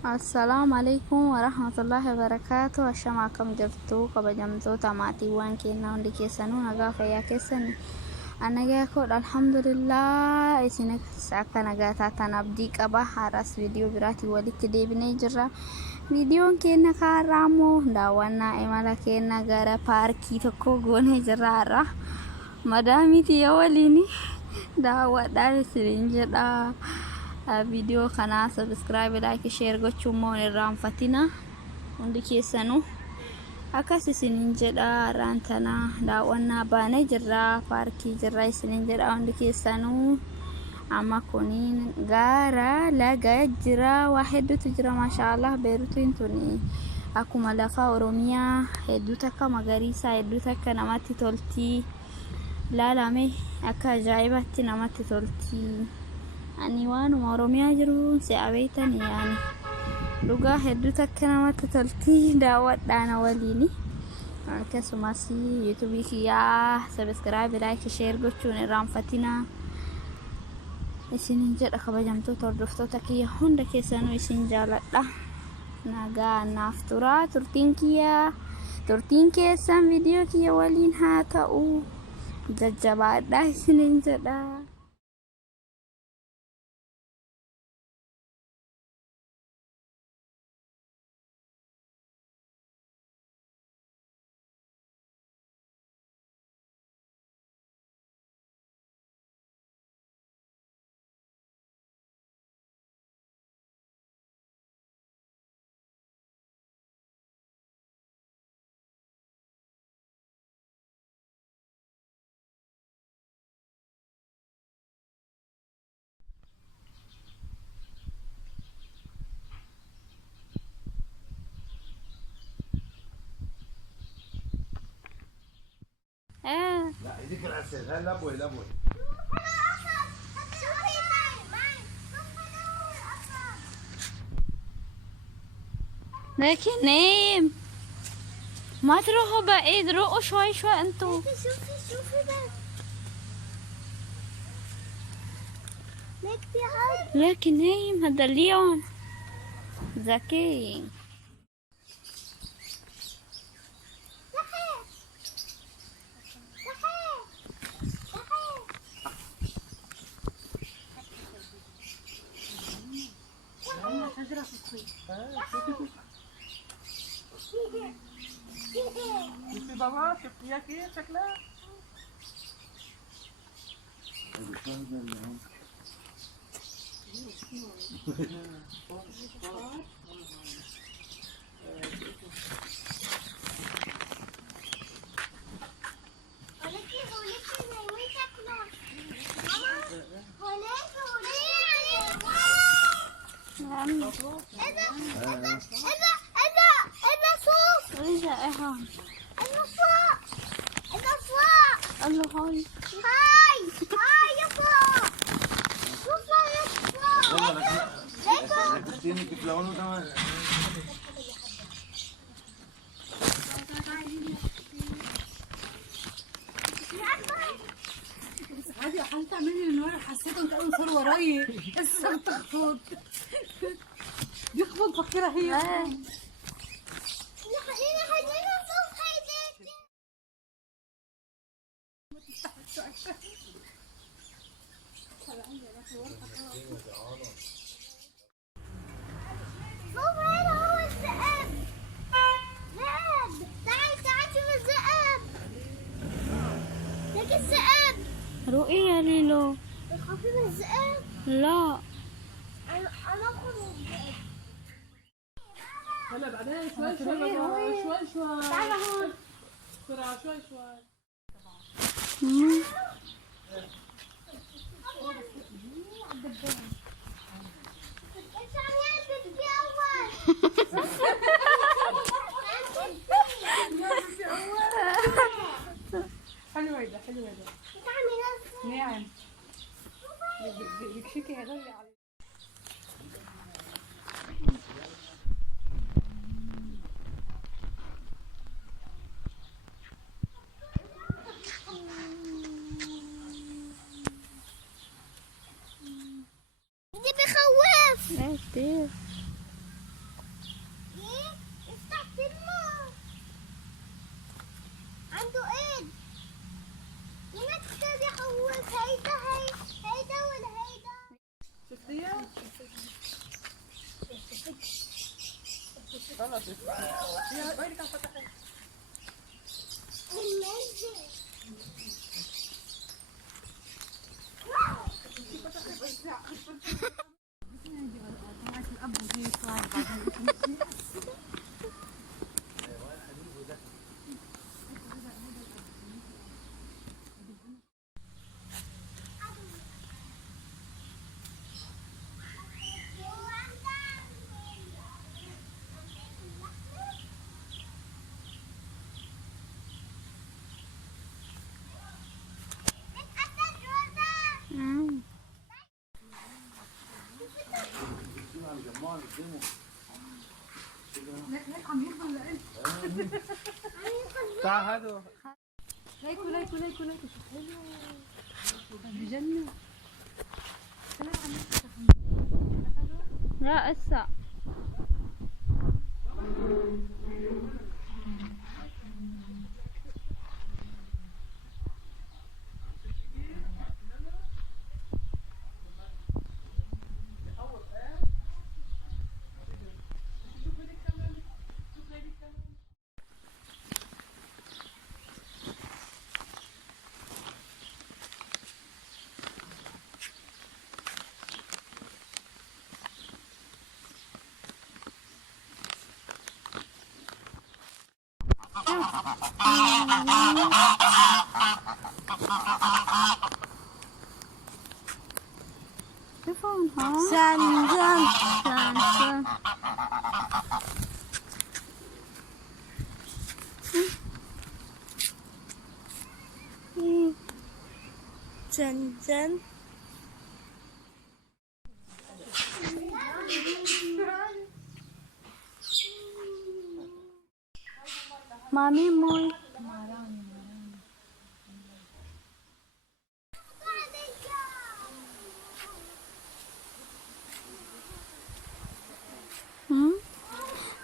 Assalamualaikum warahmatullahi wabarakatuh. Ashama akkam jirtu kabajamtoota maatiiwwan keenya hundi keessanuu nagaa fayyaa keessanii anagaa koodha alhamdulillah. Isinis akka nagaa taatan abdii qaba. Haras viidiyoo biraatiin walitti deebinee jirra. Viidiyoon keenya kaarraa immoo daawwannaa imala keenya gara paarkii tokko goonee jirra har'a. Madaamiiti yoo waliin daawwadhaa isiniin jedha. Video kana subscribe, like, share gochuun moo irraanfatina hundi keessanuu akkas isiniin jedha. Raantana daawwannaa baanee jirra, paarkii jirra isiniin jedha hundi keessanuu. Amma kuniin gaara laga jira, waa hedduutu jira maashaallah. Beerutiin tuni akkuma lafa Oromiyaa hedduu takka magariisa, hedduu takka namatti tolti. Laalame akka ajaa'ibatti namatti tolti. Ani waanuma Oromiyaa jiru si abeetan yaani dhugaa hedduu takka namatti tolti. Daawwadhaana waliini akkasumas YouTube kiyyaa subscribe, like, share gochuun irraanfatina isiniin jedha. Kabajamtoota hordoftoota kiyya hunda keessanuu isin jaaladha. Nagaa naaf tura. Turtiin keessan viidiyoo kiyya waliin haa ta'u. Jajjabaadha isiniin jedha. لا يديك العسل. لا ابوي لا ابوي. لكن نايم ما تروحوا بعيد، روحوا شوي شوي انتو. شوفي بس. لكن نايم هذا اليوم ذكي. شوفي بابا، شفتيها كيف شكلها؟ عادي حاولت اعملي من ورا، حسيت انت اول صار وراي لسه بتخبط. بيخبط فكرة هي. رؤية يا ليلو. تخافي من الذئاب؟ لا انا اخذ الذئاب. هلا بعدين شوي شوي بابا، شوي شوي. تعالى هون. بسرعة شوي شوي. انت عمال تتجوز. حلوة هيدا، حلوة هيدا. انت عم ناعم. بكشكي هدول على تعال هذا ليكو بجنة. لا اسا تليفونها سامسونج. سامسونج. زنزن. مامي موي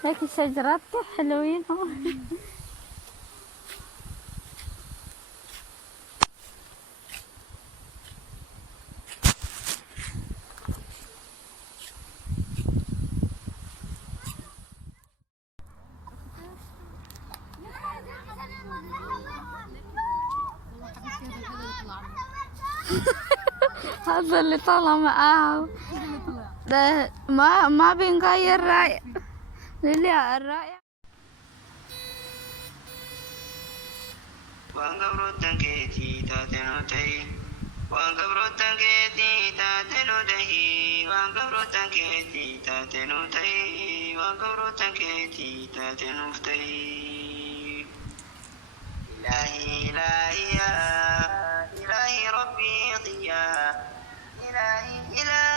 لكن الشجرات حلوين هم. هذا اللي طلع معاه ده ما بنغير رأي للي الرأي. وانقبرتن كيتي تاتنوتي وانقبرتن كيتي تاتنوتي وانقبرتن كيتي تاتنوتي وانقبرتن كيتي تاتنوتي إلهي إلهي يا إلهي ربي ضيا إلهي إلهي